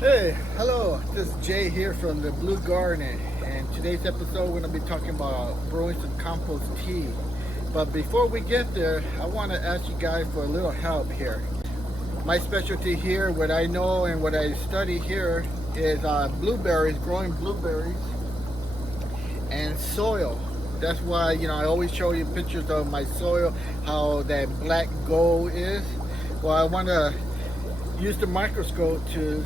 Hey, hello, this is Jay here from the Blue Garden, and today's episode we're going to be talking about brewing some compost tea. But before we get there, I want to ask you guys for a little help here. My specialty here, what I know and what I study here is blueberries, growing blueberries and soil. That's why, I always show you pictures of my soil, how that black gold is. Well, I want to use the microscope to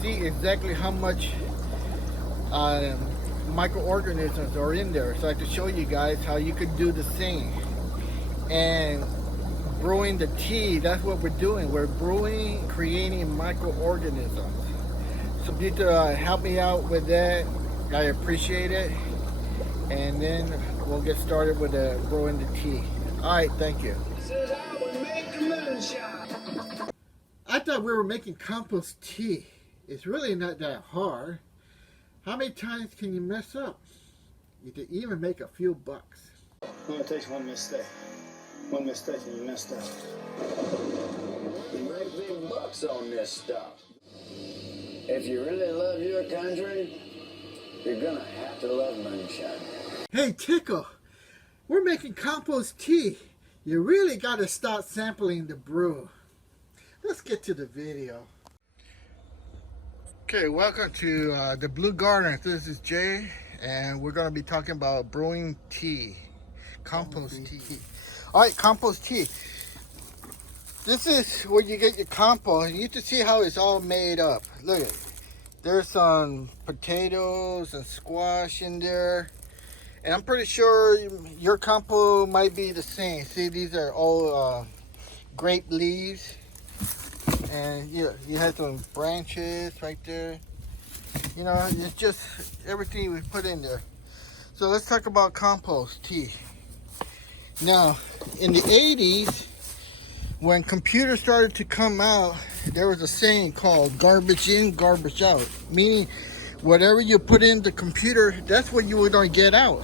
see exactly how much microorganisms are in there, so I can show you guys how you can do the same. And brewing the tea, that's what we're doing. We're brewing, creating microorganisms. So if you could help me out with that, I appreciate it. And then we'll get started with brewing the tea. All right, thank you. I thought we were making compost tea. It's really not that hard. How many times can you mess up? You can even make a few bucks. It only takes one mistake. One mistake and you messed up. You make big bucks on this stuff. If you really love your country, you're gonna have to love moonshine. Hey Tickle, we're making compost tea. You really got to start sampling the brew. Let's get to the video. Okay, welcome to the Blue Garden. This is Jay, and we're going to be talking about brewing tea, compost tea. All right, compost tea. This is where you get your compost. You can see how it's all made up. Look at it. There's some potatoes and squash in there. And I'm pretty sure your compost might be the same. See, these are all grape leaves. And you have some branches right there. It's just everything we put in there. So let's talk about compost tea. Now, in the 80s, when computers started to come out, there was a saying called garbage in, garbage out. Meaning, whatever you put in the computer, that's what you were going to get out.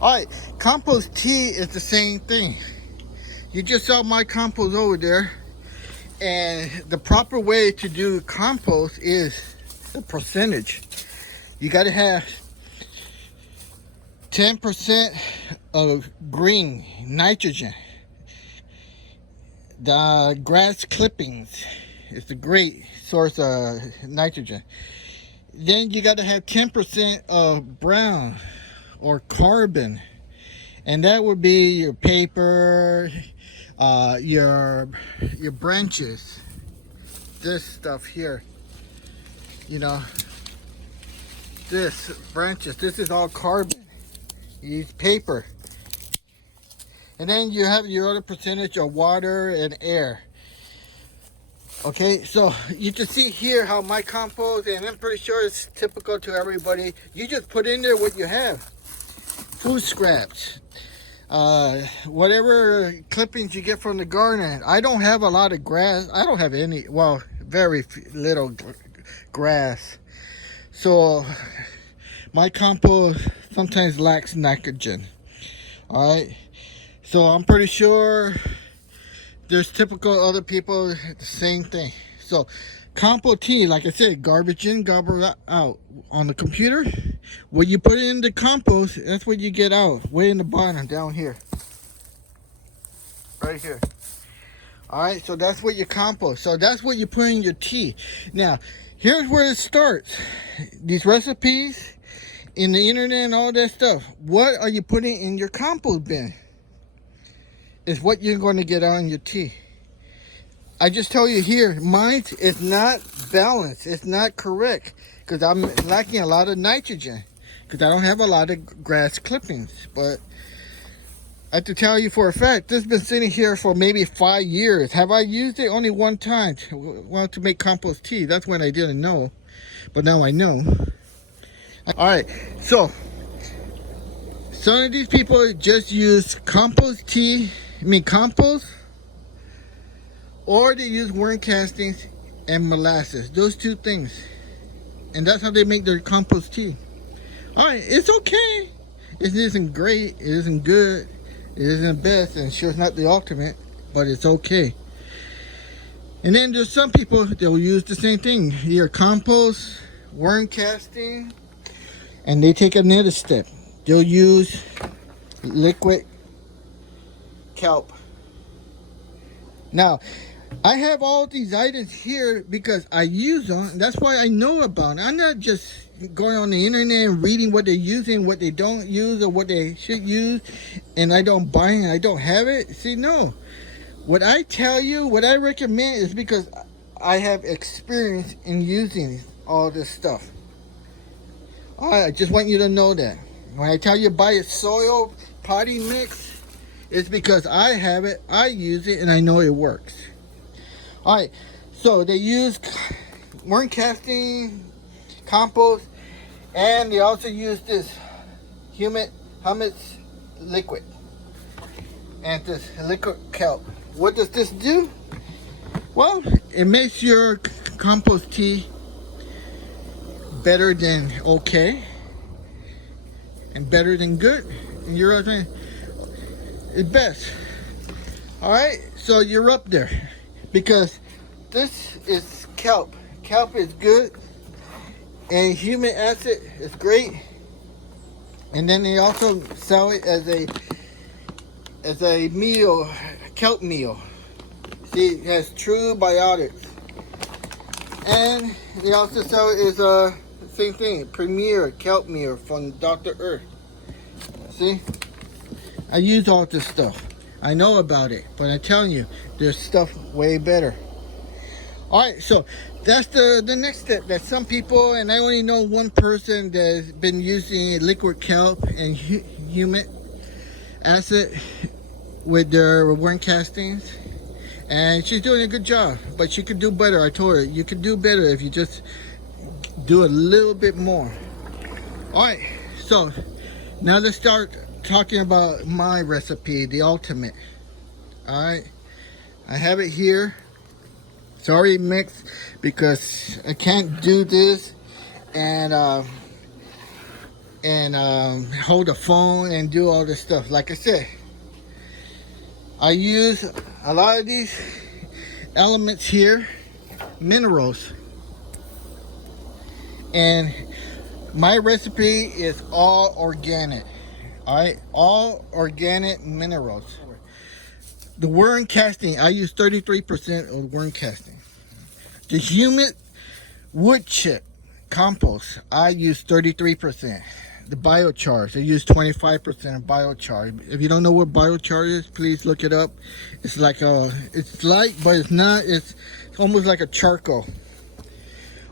All right, compost tea is the same thing. You just saw my compost over there. And the proper way to do compost is the percentage. You got to have 10% of green, nitrogen. The grass clippings is a great source of nitrogen. Then you got to have 10% of brown or carbon. And that would be your paper, your branches, this stuff here, this branches, this is all carbon. You use paper. And then you have your other percentage of water and air. Okay, so you can see here how my compost, and I'm pretty sure it's typical to everybody, you just put in there what you have. Food scraps, whatever clippings you get from the garden. I don't have a lot of grass. I don't have any, well, very little grass. So my compost sometimes lacks nitrogen. All right. So I'm pretty sure there's typical other people, the same thing. So compost tea, like I said, garbage in, garbage out. On the computer, when you put it in the compost, that's what you get out, way in the bottom, down here. Right here. Alright, so that's what you compost. So that's what you put in your tea. Now, here's where it starts. These recipes, in the internet and all that stuff, what are you putting in your compost bin? Is what you're going to get out in your tea. I just tell you here, mine is not balanced. It's not correct. Because I'm lacking a lot of nitrogen. Because I don't have a lot of grass clippings. But I have to tell you for a fact, this has been sitting here for maybe 5 years. Have I used it? Only one time. Well, to make compost tea. That's when I didn't know. But now I know. Alright, so some of these people just use compost tea. Compost. Or they use worm castings and molasses. Those two things. And that's how they make their compost tea. Alright, it's okay. It isn't great. It isn't good. It isn't the best. And sure, it's not the ultimate. But it's okay. And then there's some people, they'll use the same thing. Either compost, worm casting, and they take another step. They'll use liquid kelp. Now, I have all these items here because I use them. And that's why I know about it. I'm not just going on the internet and reading what they're using, what they don't use, or what they should use, and I don't buy it, I don't have it. See, no. What I tell you, what I recommend is because I have experience in using all this stuff. I just want you to know that. When I tell you buy a soil potting mix, it's because I have it, I use it, and I know it works. Alright, so they use worm casting, compost, and they also use this humus liquid and this liquid kelp. What does this do? Well, it makes your compost tea better than okay and better than good. And you're it's best. Alright, so you're up there because this is kelp. Kelp is good, and humic acid is great. And then they also sell it as a meal, kelp meal. See, it has true biotics. And they also sell it as a same thing, Premier kelp meal from Dr. Earth. See, I use all this stuff. I know about it, but I'm telling you, there's stuff way better. Alright, so that's the next step that some people, and I only know one person that's been using liquid kelp and humic acid with their worm castings, and she's doing a good job, but she could do better. I told her you could do better if you just do a little bit more. Alright, so now let's start talking about my recipe, the ultimate. Alright, I have it here. It's already mixed because I can't do this and hold a phone and do all this stuff. Like I said, I use a lot of these elements here, minerals, and my recipe is all organic. Alright, all organic minerals. The worm casting, I use 33% of worm casting. The humic wood chip compost, I use 33%. The biochar, I use 25% of biochar. If you don't know what biochar is, please look it up. It's like it's light, but it's not. It's almost like a charcoal.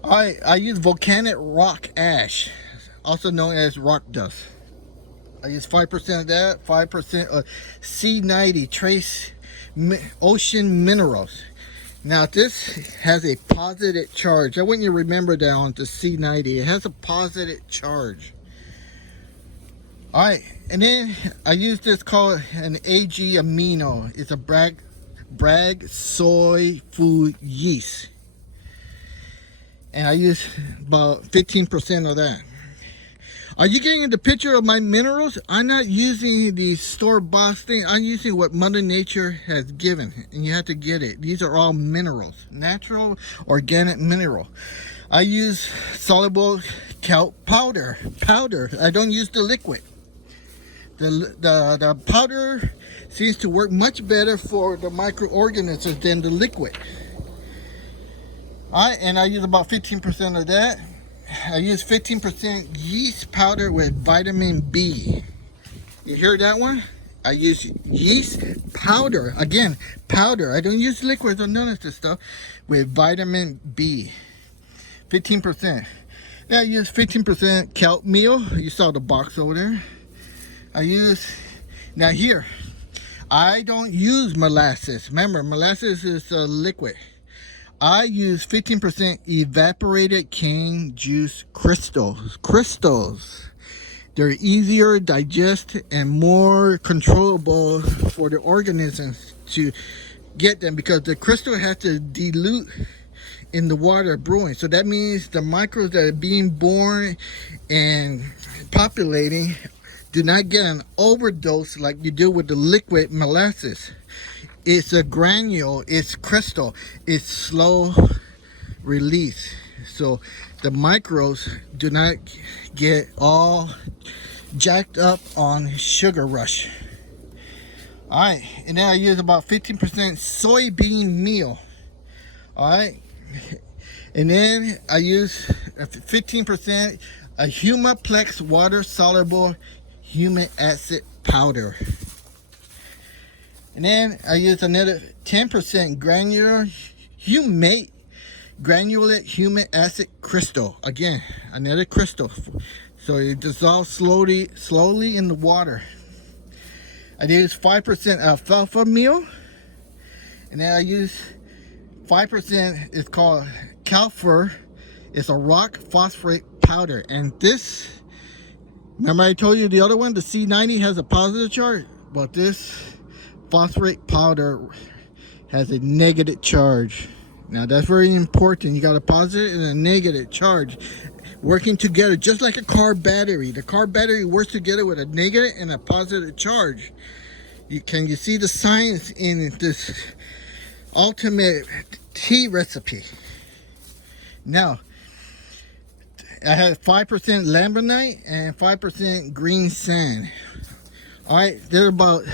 I use volcanic rock ash, also known as rock dust. I use 5% of that, 5% of C90 trace ocean minerals. Now this has a positive charge. I want you to remember that on the C90. It has a positive charge. Alright, and then I use this called an AG amino. It's a Bragg soy food yeast. And I use about 15% of that. Are you getting the picture of my minerals? I'm not using the store-bought thing. I'm using what Mother Nature has given, and you have to get it. These are all minerals, natural, organic mineral. I use soluble kelp powder. I don't use the liquid. The powder seems to work much better for the microorganisms than the liquid. All right, and I use about 15% of that. I use 15% yeast powder with vitamin B. You hear that one? I use yeast powder. Again, powder. I don't use liquids or none of this stuff. With vitamin B. 15%. Then I use 15% kelp meal. You saw the box over there. Now here, I don't use molasses. Remember, molasses is a liquid. I use 15% evaporated cane juice crystals. They're easier to digest and more controllable for the organisms to get them, because the crystal has to dilute in the water brewing. So that means the microbes that are being born and populating do not get an overdose like you do with the liquid molasses. it's a granule, it's crystal, it's slow release. So the microbes do not get all jacked up on sugar rush. Alright, and then I use about 15% soybean meal. Alright, and then I use 15% a Humaplex water soluble humic acid powder. And then I use another 10% granulate humic acid crystal. Again, another crystal. So it dissolves slowly in the water. I use 5% alfalfa meal. And then I use 5%, it's called Calfer. It's a rock phosphate powder. And this, remember I told you the other one, the C90 has a positive charge? But this phosphate powder has a negative charge. Now that's very important. You got a positive and a negative charge working together, just like a car battery. The car battery works together with a negative and a positive charge. Can you see the science in this ultimate tea recipe? Now, I have 5% lambonite and 5% green sand. All right, there's about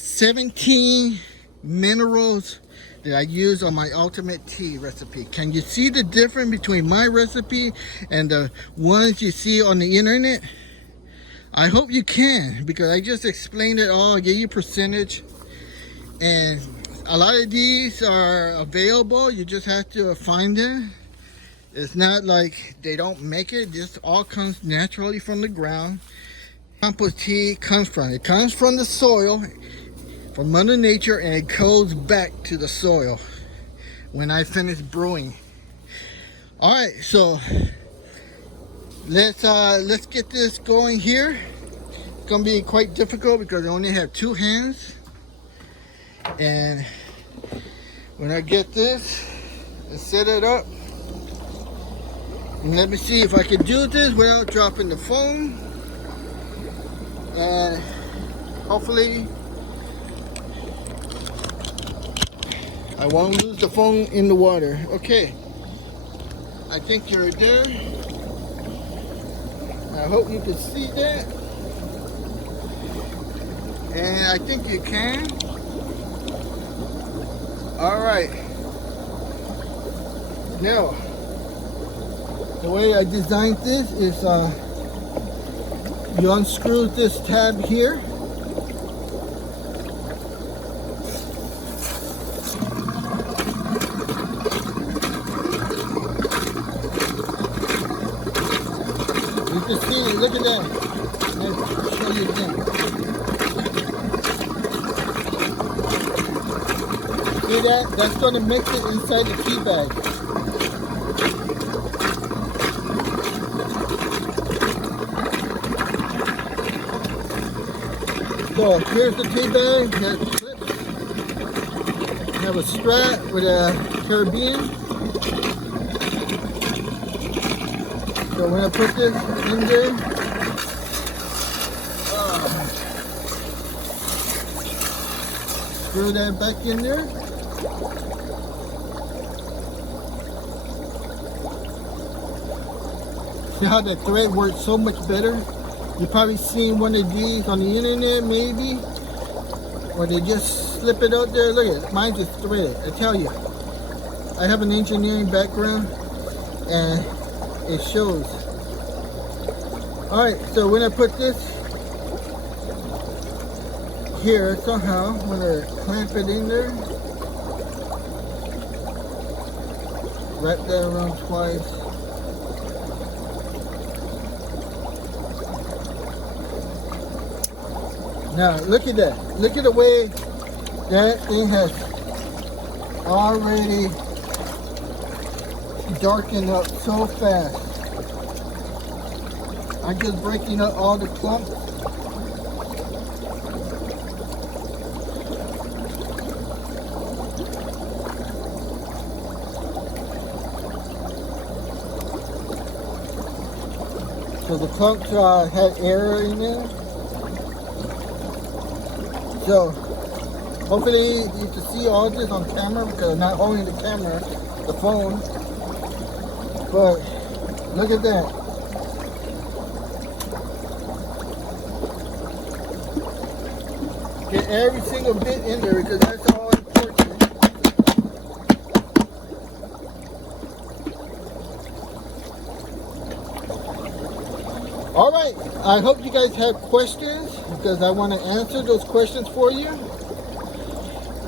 17 minerals that I use on my ultimate tea recipe. Can you see the difference between my recipe and the ones you see on the internet? I hope you can, because I just explained it all. I gave you percentage, and a lot of these are available. You just have to find them. It's not like they don't make it. This all comes naturally from the ground. Compost tea comes from the soil, from Mother Nature, and it goes back to the soil when I finish brewing. All right, so let's get this going here. It's gonna be quite difficult because I only have 2 hands, and when I get this and set it up, and let me see if I can do this without dropping the phone, and hopefully I won't lose the phone in the water. Okay, I think you're there. I hope you can see that. And I think you can. All right. Now, the way I designed this is you unscrew this tab here. You can see, look at that. Let's show you again. See that? That's going to mix it inside the tea bag. So here's the tea bag. That clips. Have a strap with a Caribbean. So when I put this in there, screw that back in there. See how the thread works so much better? You've probably seen one of these on the internet maybe, or they just slip it out there. Look at it, mine's just threaded. I tell you, I have an engineering background and it shows. Alright, so when I put this here, somehow, I'm going to clamp it in there. Wrap that around twice. Now, look at that. Look at the way that thing has already darkened up so fast. I'm just breaking up all the clumps. So the clumps had air in there. So Hopefully you can see all this on camera because I'm not holding the camera, the phone. But look at that. Get every single bit in there because that's all important. All right, I hope you guys have questions because I want to answer those questions for you.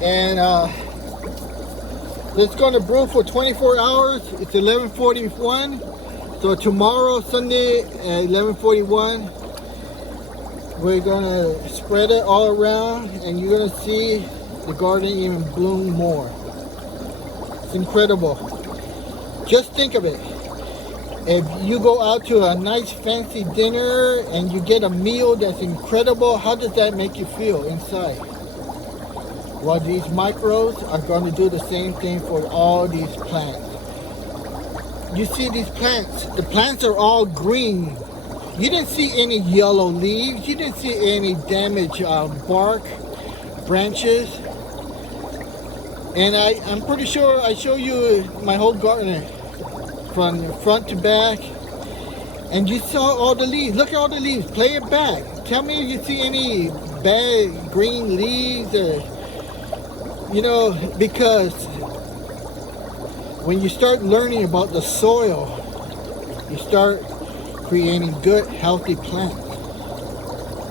And it's going to brew for 24 hours. It's 11:41. So tomorrow, Sunday at 11:41, we're going to spread it all around and you're going to see the garden even bloom more. It's incredible. Just think of it. If you go out to a nice fancy dinner and you get a meal that's incredible, how does that make you feel inside? Well, these microbes are going to do the same thing for all these plants. You see these plants, the plants are all green. You didn't see any yellow leaves. You didn't see any damaged bark, branches. And I'm pretty sure I show you my whole garden from front to back. And you saw all the leaves. Look at all the leaves. Play it back. Tell me if you see any bad green leaves or, you know, because when you start learning about the soil, you start creating good, healthy plants.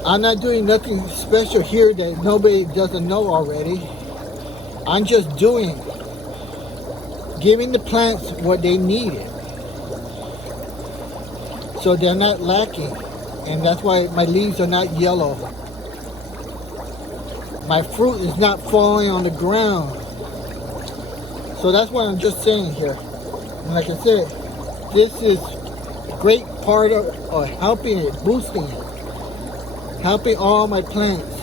I'm not doing nothing special here that nobody doesn't know already. I'm just giving the plants what they needed. So they're not lacking. And that's why my leaves are not yellow. My fruit is not falling on the ground. So that's what I'm just saying here. And like I said, this is a great part of helping it, boosting it. Helping all my plants.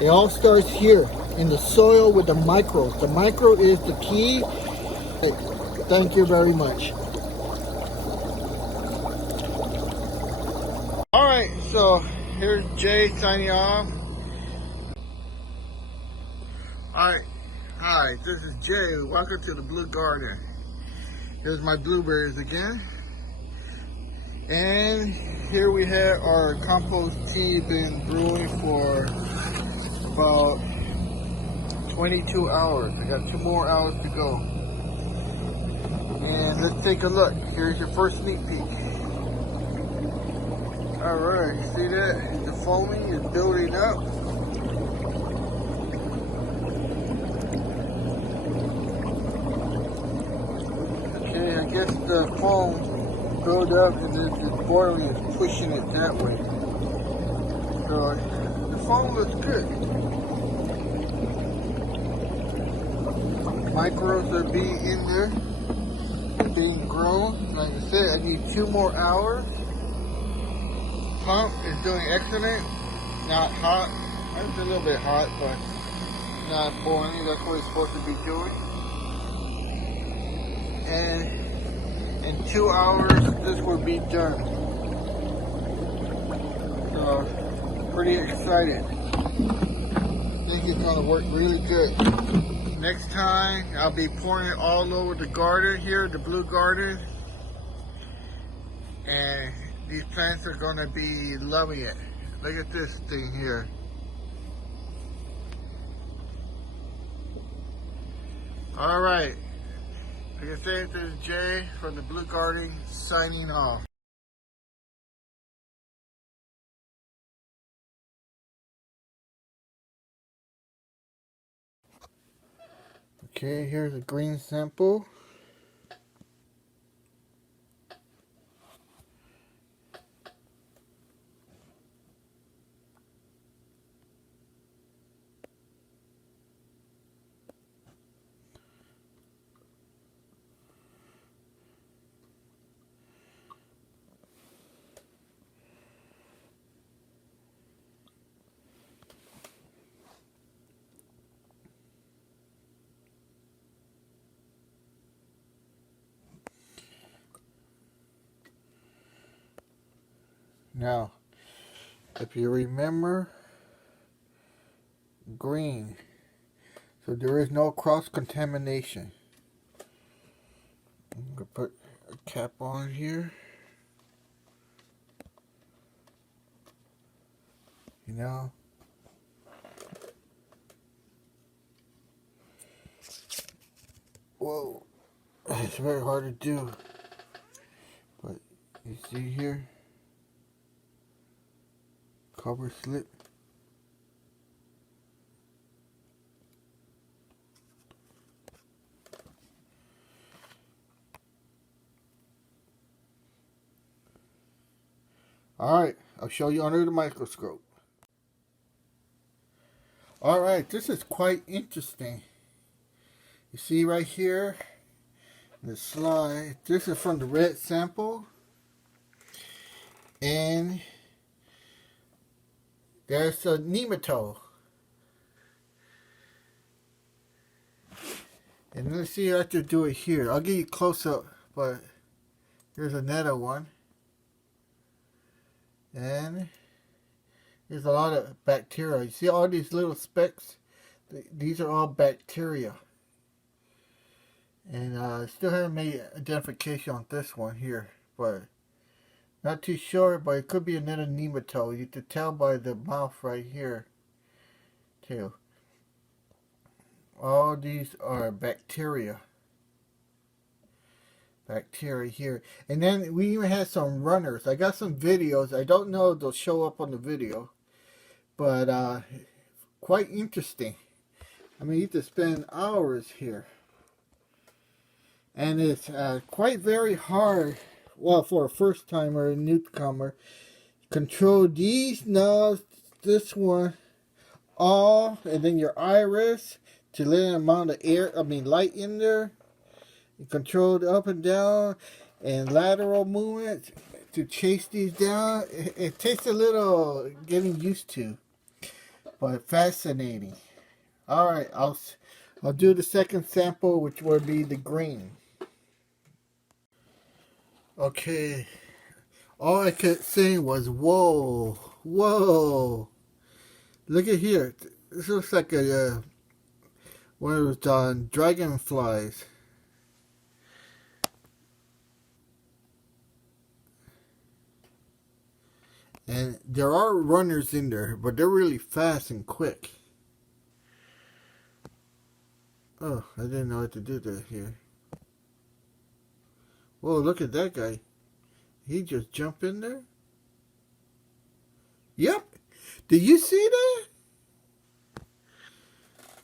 It all starts here in the soil with the microbes. The micro is the key. Thank you very much. Alright, so here's Jay signing off. Alright, hi, this is Jay. Welcome to the Blue Garden. Here's my blueberries again. And here we have our compost tea been brewing for about 22 hours. I got 2 more hours to go. And let's take a look. Here's your first sneak peek. Alright, see that? The foaming is building up. Okay, I guess the foam built up and then the boiling is pushing it that way. So the foam looks good. Microbes are being in there, being grown. Like I said, I need 2 more hours. Pump is doing excellent. Not hot. It's a little bit hot, but not boiling. That's what it's supposed to be doing. And in 2 hours, this will be done. So, pretty excited. I think it's gonna work really good. Next time, I'll be pouring it all over the garden here, the blue garden. And these plants are gonna be loving it. Look at this thing here. All right. Like I said, this is Jay from the Blue Garden signing off. Okay, here's a green sample. Now, if you remember, green So there is no cross-contamination. I'm going to put a cap on here. You know. Whoa. It's very hard to do. But you see here. Cover slip. Alright, I'll show you under the microscope. Alright, this is quite interesting. You see right here, the slide, this is from the red sample. And there's a nematode. And let's see how to do it here. I'll give you a close up, but here's another one. And there's a lot of bacteria. You see all these little specks? These are all bacteria. And I still haven't made identification on this one here, but not too sure, but it could be another nematode. You can tell by the mouth right here, too. All these are bacteria. Bacteria here. And then we even had some runners. I got some videos. I don't know if they'll show up on the video, but quite interesting. I mean, you could spend hours here. And it's quite very hard, well, for a first timer, a newcomer, control these knobs, this one, off, and then your iris to let an amount of light in there. You control the up and down and lateral movement to chase these down. It takes a little getting used to, but fascinating. All right, I'll do the second sample, which will be the green. Okay, all I kept saying was, whoa, whoa. Look at here. This looks like a one of those dragonflies. And there are runners in there, but they're really fast and quick. Oh, I didn't know what to do there here. Whoa, look at that guy. He just jumped in there? Yep. Did you see that?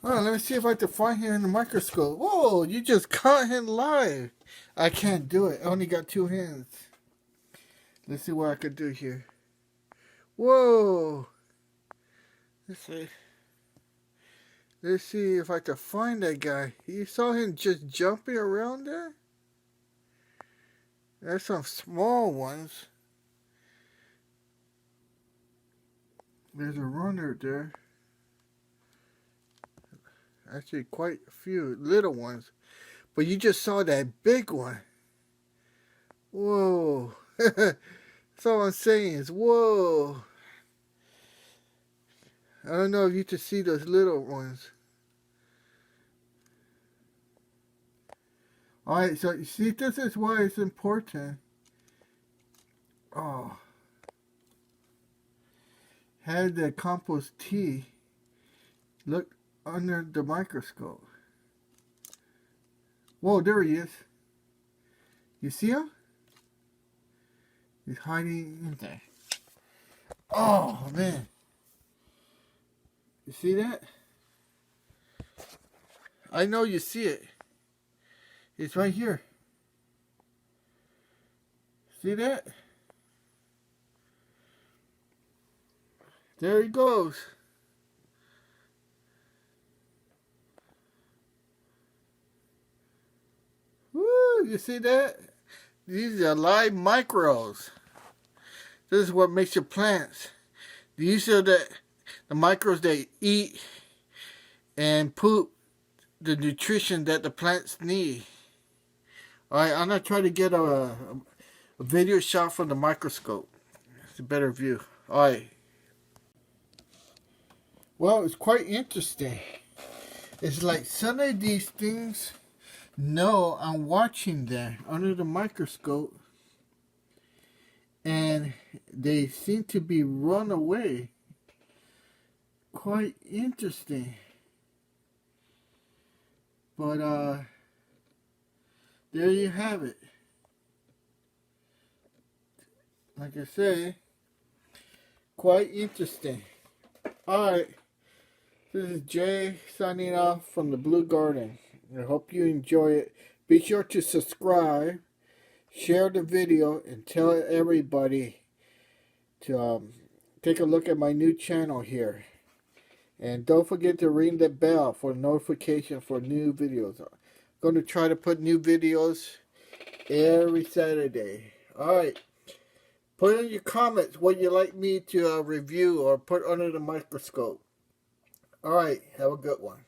Oh, let me see if I can find him in the microscope. Whoa, you just caught him live. I can't do it. I only got 2 hands. Let's see what I can do here. Whoa. Let's see if I can find that guy. You saw him just jumping around there? There's some small ones. There's a runner there. Actually, quite a few little ones. But you just saw that big one. Whoa. That's all I'm saying is, whoa. I don't know if you can see those little ones. Alright, so you see, this is why it's important. Oh. Had the compost tea look under the microscope. Whoa, there he is. You see him? He's hiding in there. Oh, man. You see that? I know you see it. It's right here. See that? There he goes. Woo, you see that? These are live microbes. This is what makes your plants. These are the microbes they eat and poop the nutrition that the plants need. Alright, I'm going to try to get a video shot from the microscope. It's a better view. Alright. Well, it's quite interesting. It's like some of these things, no, I'm watching them under the microscope, and they seem to be run away. Quite interesting. But there you have it. Like I say, quite interesting. Alright, this is Jay signing off from the Blue Garden. I hope you enjoy it. Be sure to subscribe, share the video, and tell everybody to take a look at my new channel here. And don't forget to ring the bell for notification for new videos. I'm going to try to put new videos every Saturday. Alright. Put in your comments what you'd like me to review or put under the microscope. Alright. Have a good one.